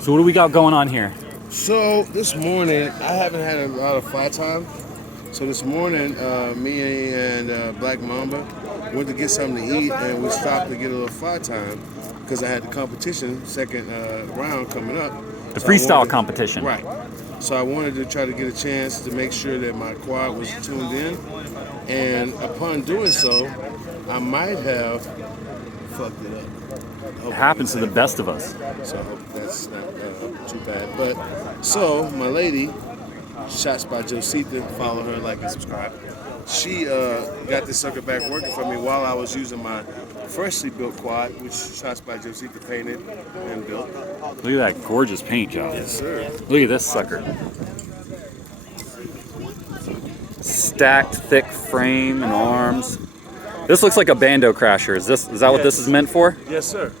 So what do we got going on here? So this morning, I haven't had a lot of fly time. So this morning, me and Black Mamba went to get something to eat, and we stopped to get a little fly time because I had the competition, second round coming up. The So I freestyle wanted to- competition. Right. So I wanted to try to get a chance to make sure that my quad was tuned in, and upon doing so, I might have fucked it up. It happens to the best of us. So I hope that's not too bad. But so my lady, Shots by Josita, follow her, like and subscribe. She got this sucker back working for me while I was using my freshly built quad, which Shots by Josita painted and built. Look at that gorgeous paint job. Yes, sir. Look at this sucker. Stacked thick frame and arms. This looks like a Bando Crasher. Is that what this is meant for? Yes, sir.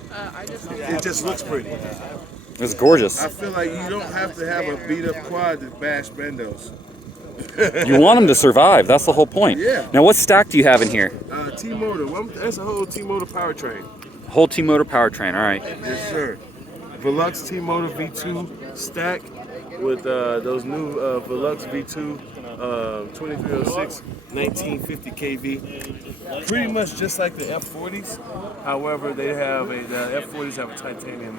It just looks pretty. It's gorgeous. I feel like you don't have to have a beat up quad to bash bandos. You want them to survive. That's the whole point. Yeah. Now, what stack do you have in here? T-Motor. That's a whole T-Motor powertrain. Whole T-Motor powertrain. All right. Yes, sir. Velux T-Motor V2 stack with those new Velux V2 2306 1950 kV. Pretty much just like the F40s. However, they have the F40s have a titanium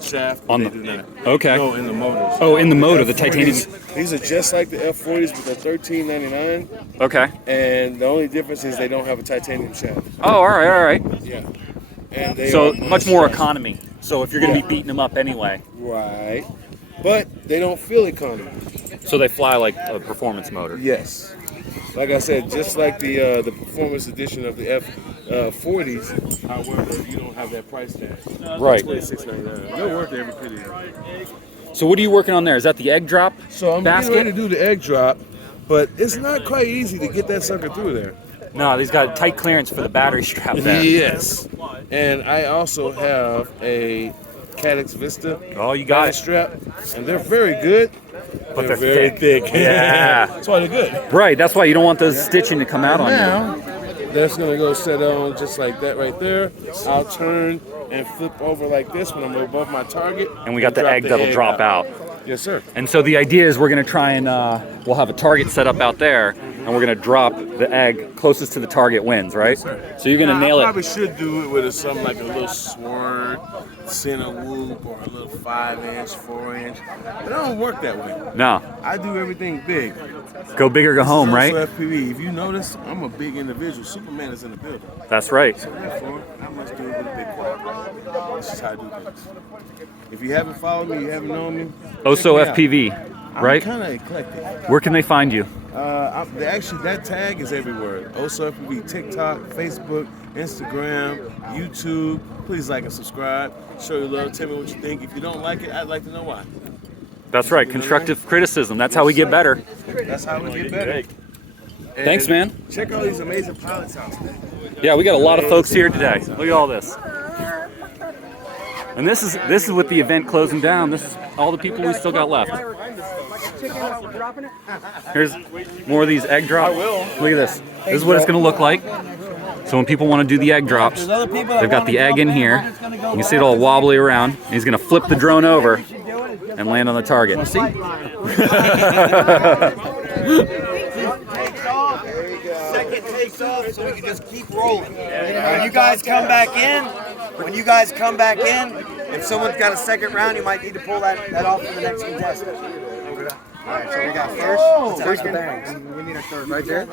shaft. On They the- do not. okay. No, in the motors. Oh, in the motor, the titanium. These are just like the F40s, but they're $13.99. Okay. And the only difference is they don't have a titanium shaft. Oh, all right, all right. Yeah. And they So are much more shafts. economy. So if you're going to be beating them up anyway, Right. But they don't feel economy. so they fly like a performance motor. Yes. Like I said, just like the performance edition of the F40s, however, you don't have that price tag. Right. $26.99. They're worth every penny of it. So what are you working on there? Is that the egg drop? So I'm Basket? getting ready to do the egg drop, but it's not quite easy to get that sucker through there. No, these got tight clearance for the battery strap there. Yes. And I also have a Caddx Vista Oh, you got battery it. strap, and they're very good. But they're very thick. Yeah. That's why they're good. Right, that's why you don't want the stitching to come out on you. Now, that's gonna go set on just like that right there. I'll turn and flip over like this when I'm above my target. And we got the drop egg that'll drop out. Yes, sir. And so the idea is we're going to try and we'll have a target set up out there, and we're going to drop the egg closest to the target wins, right? So you're going to nail I it. probably should do it with something like a little swirl, center whoop, or a little 5-inch, 4-inch. But it don't work that way. No, I do everything big. go big or go home, So right? FPV. If you notice, I'm a big individual. Superman is in the building. That's right. Therefore, I must do it with a big quad. This is how I do things. If you haven't followed me, you haven't known me. Oso check me out. FPV, I'm right? kind of eclectic. Where can they find you? Actually, that tag is everywhere. Oso FPV, TikTok, Facebook, Instagram, YouTube. Please like and subscribe. Show your love. Tell me what you think. If you don't like it, I'd like to know why. That's right. Constructive criticism. That's how we get better. That's how we get better. And Thanks, man. Check out these amazing pilots out there. Yeah, we got a lot of folks here today. Look at all this. And this is with the event closing down. This is all the people we still got left. Here's more of these egg drops. Look at this. This is what it's going to look like. So when people want to do the egg drops, they've got the egg in here. You can see it all wobbly around. And he's going to flip the drone over and land on the target. Second takes off, so we can just keep rolling. When you guys come back in, if someone's got a second round, you might need to pull that off for the next contestant. All right, so we got first, second, we need a third right there.